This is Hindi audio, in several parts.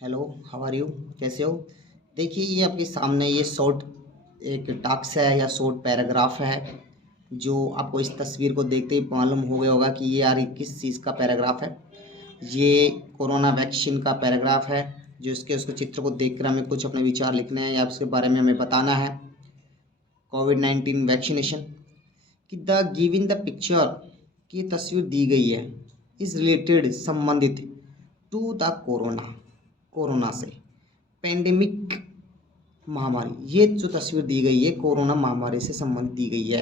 Hello, how are you? कैसे हो? देखिए, ये आपके सामने ये शॉर्ट एक टॉक्स है या शॉर्ट पैराग्राफ है, जो आपको इस तस्वीर को देखते ही मालूम हो गया होगा कि ये यार ये किस चीज़ का पैराग्राफ है। ये कोरोना वैक्सीन का पैराग्राफ है, जो इसके उसको चित्र को देखकर हमें कुछ अपने विचार लिखने हैं या उसके बारे में हमें बताना है। कोविड-19 वैक्सीनेशन कि द गिवन द पिक्चर की तस्वीर दी गई है इज रिलेटेड संबंधित टू द कोरोना से पेंडेमिक महामारी। ये जो तस्वीर दी गई है कोरोना महामारी से संबंधित दी गई है।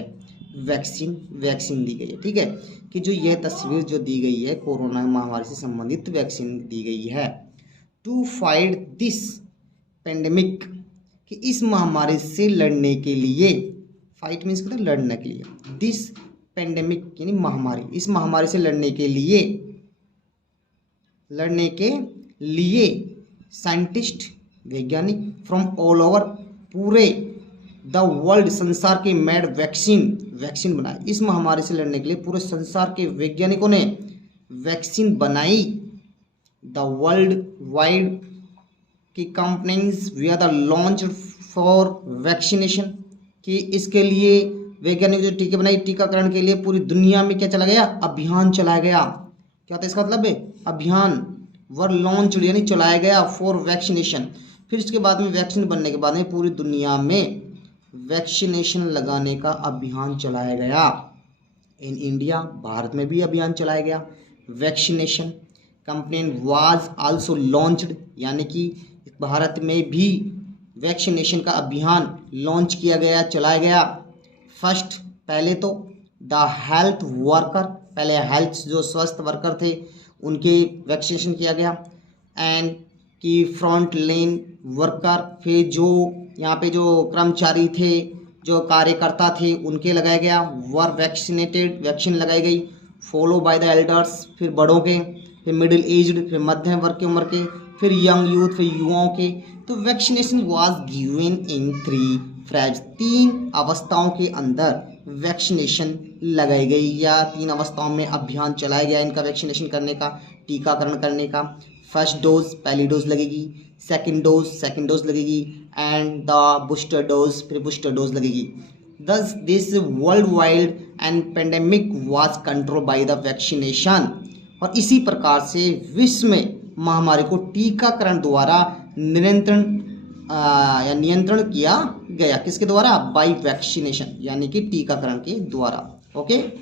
वैक्सीन दी गई है, ठीक है, कि जो यह तस्वीर जो दी गई है कोरोना महामारी से संबंधित वैक्सीन दी गई है टू फाइट दिस पेंडेमिक, कि इस महामारी से लड़ने के लिए, फाइट मीन्स क्या, लड़ने के लिए, दिस पेंडेमिक यानी महामारी, इस महामारी से लड़ने के लिए साइंटिस्ट वैज्ञानिक फ्रॉम ऑल ओवर पूरे द वर्ल्ड संसार के मेड वैक्सीन बनाए। इस महामारी से लड़ने के लिए पूरे संसार के वैज्ञानिकों ने वैक्सीन बनाई। द वर्ल्ड वाइड की companies we are the launch for vaccination, कि इसके लिए वैज्ञानिक जो टीके बनाई, टीकाकरण के लिए पूरी दुनिया में क्या चला गया, अभियान चलाया गया। क्या था इसका मतलब है, अभियान वर लॉन्च यानी चलाया गया फॉर वैक्सीनेशन। फिर इसके बाद में वैक्सीन बनने के बाद में पूरी दुनिया में वैक्सीनेशन लगाने का अभियान चलाया गया। इन इंडिया, भारत में भी अभियान चलाया गया vaccination. Complain was also launched, यानी कि भारत में भी वैक्सीनेशन का अभियान लॉन्च किया गया, चलाया गया। फर्स्ट, पहले तो द हेल्थ वर्कर, पहले हेल्थ जो स्वस्थ वर्कर थे उनके वैक्सीनेशन किया गया। एंड कि फ्रंट लाइन वर्कर, फिर जो यहाँ पे जो कर्मचारी थे, जो कार्यकर्ता थे, उनके लगाया गया। वर वैक्सीनेटेड, वैक्सीन लगाई गई। फॉलो बाय द एल्डर्स, फिर बड़ों के, फिर मिडिल एज्ड, फिर मध्यम वर्ग की उम्र के, फिर यंग यूथ, फिर युवाओं के। तो vaccination was given in 3 phase, 3 अवस्थाओं के अंदर वैक्सीनेशन लगाई गई, या 3 अवस्थाओं में अभियान चलाया गया इनका वैक्सीनेशन करने का, टीकाकरण करने का। फर्स्ट डोज, पहली डोज लगेगी। सेकंड डोज लगेगी। एंड द बूस्टर डोज, फिर बूस्टर डोज लगेगी। Thus this worldwide and pandemic was controlled by the vaccination, और इसी प्रकार से विश्व में महामारी को टीकाकरण द्वारा नियंत्रण किया गया। किसके द्वारा? बाय वैक्सीनेशन, यानी कि टीकाकरण के द्वारा। ओके।